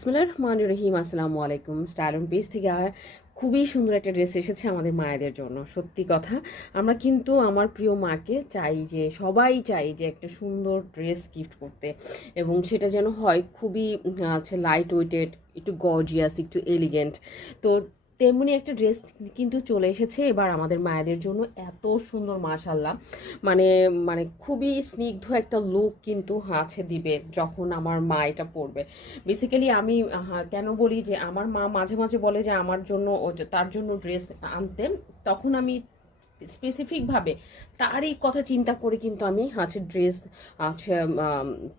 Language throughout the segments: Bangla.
বিসমিল্লাহির রহমানির রহিম। আসসালামু আলাইকুম। স্টাইল অন পেজ থেকে খুবই সুন্দর একটা ড্রেস এসেছে আমাদের মায়েদের জন্য। সত্যি কথা, আমরা কিন্তু আমার প্রিয় মাকে চাই যে সবাই চাই যে একটা সুন্দর ড্রেস গিফট করতে, এবং সেটা যেন হয় খুবই লাইট ওয়েটেড, একটু গর্জিয়াস, একটু এলিগেন্ট। তো তেমনি একটা ড্রেস কিন্তু চলে এসেছে এবার আমাদের মায়েদের জন্য। এত সুন্দর, মাশাল্লাহ। মানে মানে খুবই স্নিগ্ধ একটা লুক কিন্তু দিবে যখন আমার মা এটা পরবে। বেসিক্যালি আমি কেন বলি যে আমার মা মাঝে মাঝে বলে যে আমার জন্য তার জন্য ড্রেস আনতে, তখন আমি স্পেসিফিকভাবে তারই কথা চিন্তা করে কিন্তু আমি ড্রেস আছে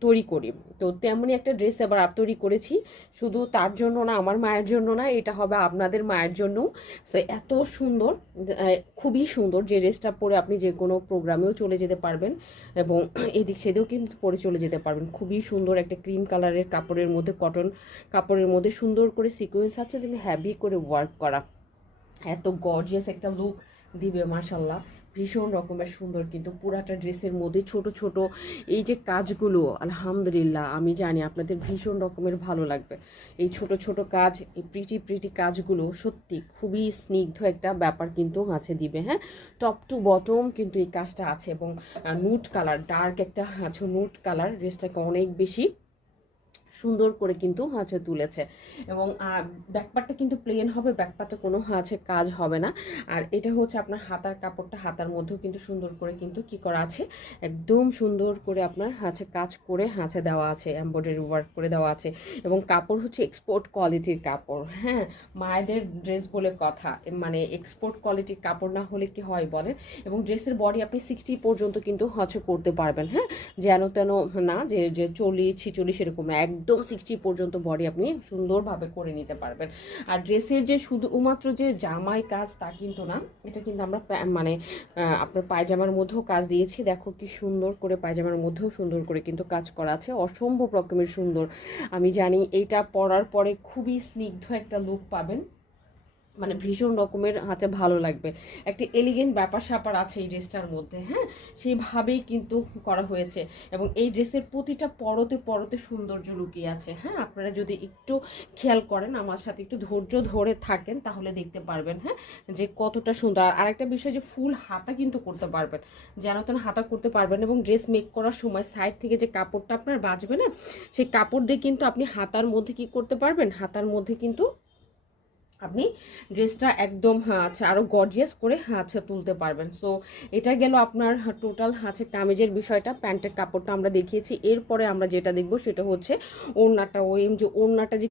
তৈরি করি। তো তেমনই একটা ড্রেস এবার তৈরি করেছি, শুধু তার জন্য না, আমার মায়ের জন্য না, এটা হবে আপনাদের মায়ের জন্যও। সো এত সুন্দর, খুবই সুন্দর যে ড্রেসটা পরে আপনি যে কোনো প্রোগ্রামেও চলে যেতে পারবেন, এবং এদিক সেদিকেও কিন্তু পরে চলে যেতে পারবেন। খুবই সুন্দর একটা ক্রিম কালারের কাপড়ের মধ্যে, কটন কাপড়ের মধ্যে সুন্দর করে সিকোয়েন্স আছে, যেগুলো হ্যাভি করে ওয়ার্ক করা। এত গর্জিয়াস একটা লুক দিবে, মাশাল্লাহ। ভীষণ রকমের সুন্দর, কিন্তু পুরাটা ড্রেসের মধ্যে ছোট ছোট এই যে কাজগুলো, আলহামদুলিল্লাহ আমি জানি আপনাদের ভীষণ রকমের ভালো লাগবে। এই ছোট ছোট কাজ, এই প্রিটি প্রিটি কাজগুলো সত্যি খুবই স্নিগ্ধ একটা ব্যাপার কিন্তু দিবে। হ্যাঁ, টপ টু বটম কিন্তু এই কাজটা আছে, এবং নুট কালার, ডার্ক একটা নুট কালার ড্রেসটাকে অনেক বেশি সুন্দর করে কিন্তু তুলেছে। এবং ব্যাকপার্টটা কিন্তু প্লেন হবে, ব্যাকপার্টটা কোনো কাজ হবে না। আর এটা হচ্ছে আপনার হাতার কাপড়টা, হাতার মধ্যেও কিন্তু সুন্দর করে কিন্তু কি করা আছে, একদম সুন্দর করে আপনার কাজ করে দেওয়া আছে, এমব্রয়ডারি ওয়ার্ক করে দেওয়া আছে। এবং কাপড় হচ্ছে এক্সপোর্ট কোয়ালিটির কাপড়। হ্যাঁ, মায়েদের ড্রেস বলে কথা, মানে এক্সপোর্ট কোয়ালিটির কাপড় না হলে কি হয় বলেন। এবং ড্রেসের বডি আপনি 60 পর্যন্ত কিন্তু করতে পারবেন। হ্যাঁ, যেন তেন না যে যে 40 46 এরকম না, একদম 60 পর্যন্ত বডি আপনি সুন্দরভাবে করে নিতে পারবেন। আর ড্রেসের যে শুধুমাত্র যে জামাই কাজ তা কিন্তু না, এটা কিন্তু আমরা মানে আপনার পায়জামার মধ্যেও কাজ দিয়েছি। দেখো কি সুন্দর করে পায়জামার মধ্যেও সুন্দর করে কিন্তু কাজ করা আছে, অসম্ভব রকমের সুন্দর। আমি জানি এইটা পরার পরে খুবই স্নিগ্ধ একটা লুক পাবেন, মানে ভীষণ রকমের ভালো লাগবে। একটা এলিগেন্ট ব্যাপার স্যাপার আছে এই ড্রেসটার মধ্যে। হ্যাঁ, সেইভাবেই কিন্তু করা হয়েছে, এবং এই ড্রেসের প্রতিটা পরতে পরতে সৌন্দর্য লুকিয়ে আছে। হ্যাঁ, আপনারা যদি একটু খেয়াল করেন, আমার সাথে একটু ধৈর্য ধরে থাকেন, তাহলে দেখতে পারবেন হ্যাঁ যে কতটা সুন্দর। আর আরেকটা বিষয় যে ফুল হাতা কিন্তু করতে পারবেন, যেন তেন হাতা করতে পারবেন। এবং ড্রেস মেক করার সময় সাইড থেকে যে কাপড়টা আপনার বাঁচবে না, সেই কাপড় দিয়ে কিন্তু আপনি হাতার মধ্যে কি করতে পারবেন, হাতার মধ্যে কিন্তু আপনি ড্রেসটা একদম আরও গর্জিয়াস করে তুলতে পারবেন। সো এটা গেল আপনার টোটাল কামিজের বিষয়টা। প্যান্টের কাপড়টা আমরা দেখিয়েছি। এরপরে আমরা যেটা দেখবো সেটা হচ্ছে ওড়নাটা। ওই যে ওড়নাটা যে